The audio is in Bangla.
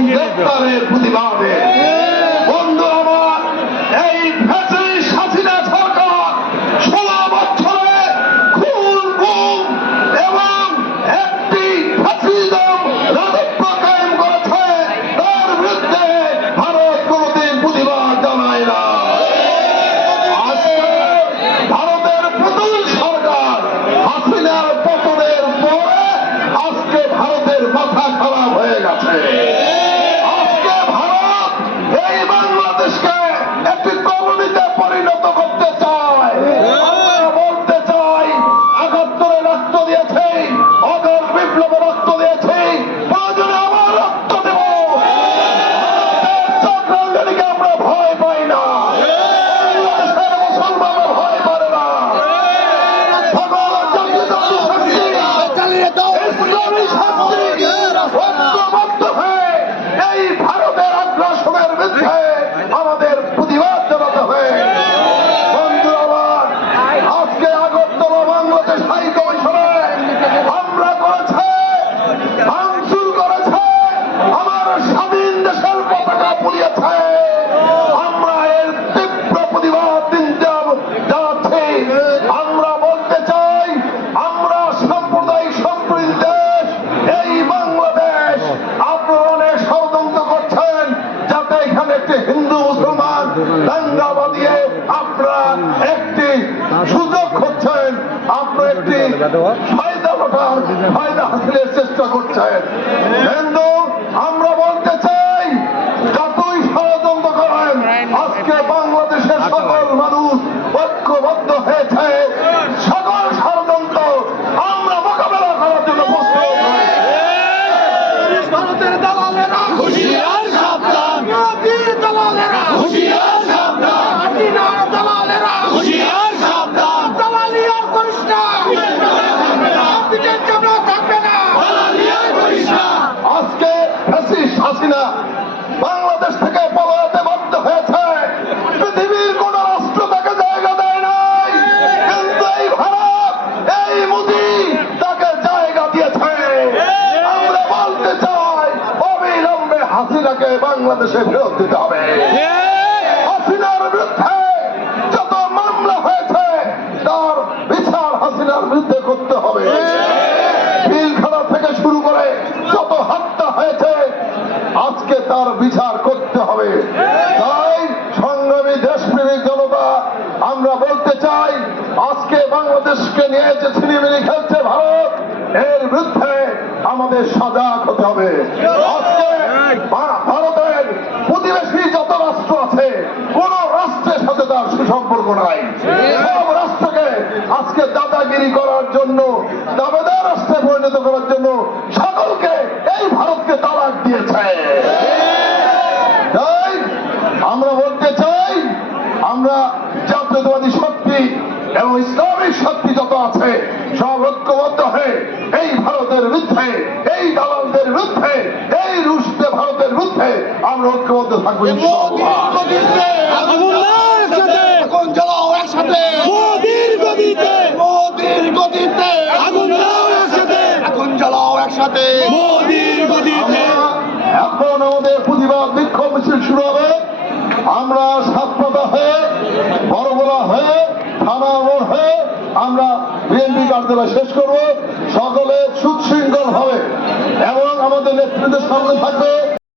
ইঙ্গিত দিতে হবে Hallelujah. দাঙ্গা দিয়ে আপনারা একটি সুযোগ খুঁজছেন। আপনারা একটি ফায়দা ওঠার ফায়দা হাসিলের চেষ্টা করছেন। বাংলাদেশে ফেরত দিতে হবে হাসিনার বিরুদ্ধে যত মামলা হয়েছে তার বিচার হাসিনার বিরুদ্ধে করতে হবে। বিলখানা থেকে শুরু করে যত হত্যা হয়েছে আজকে তার বিচার করতে হবে। তাই সংগ্রামী দেশপ্রেমিক জনতা আমরা বলতে চাই আজকে বাংলাদেশকে নিয়ে যে ছিনিমিনি খেলছে ভারত এর বিরুদ্ধে আমাদের সজাগ হতে হবে। আজকে ভা- ভারতের প্রতিবেশী যত রাষ্ট্র আছে কোন রাষ্ট্রের সাথে তার সুসম্পর্ক নাই সব রাষ্ট্রকে আজকে দাদাগিরি করার জন্য দাবেদার রাষ্ট্রে পরিণত করার জন্য সকলকে এই ভারতকে তালাক দিয়েছে। আমরা বলতে চাই আমরা জাতীয়তাবাদী শক্তি এবং ইসলামিক শক্তি যত আছে সব ঐক্যবদ্ধ হয়ে এই ভারতের বিরুদ্ধে এই দালালদের বিরুদ্ধে এই রুশতে ভারতের বিরুদ্ধে আমরা ঐক্যবদ্ধ থাকব এখন আমাদের প্রতিবাদ বিক্ষোভ মিছিল শুরু হবে। আমরা সাতপাতা হয়ে, বড়গোলা হয়ে, থানা হয়ে আমরা বিএনপি কার্যালয় শেষ করব। সকলে সুশৃঙ্খল হবে এবং আমাদের নেতৃত্বের সামনে থাকবে।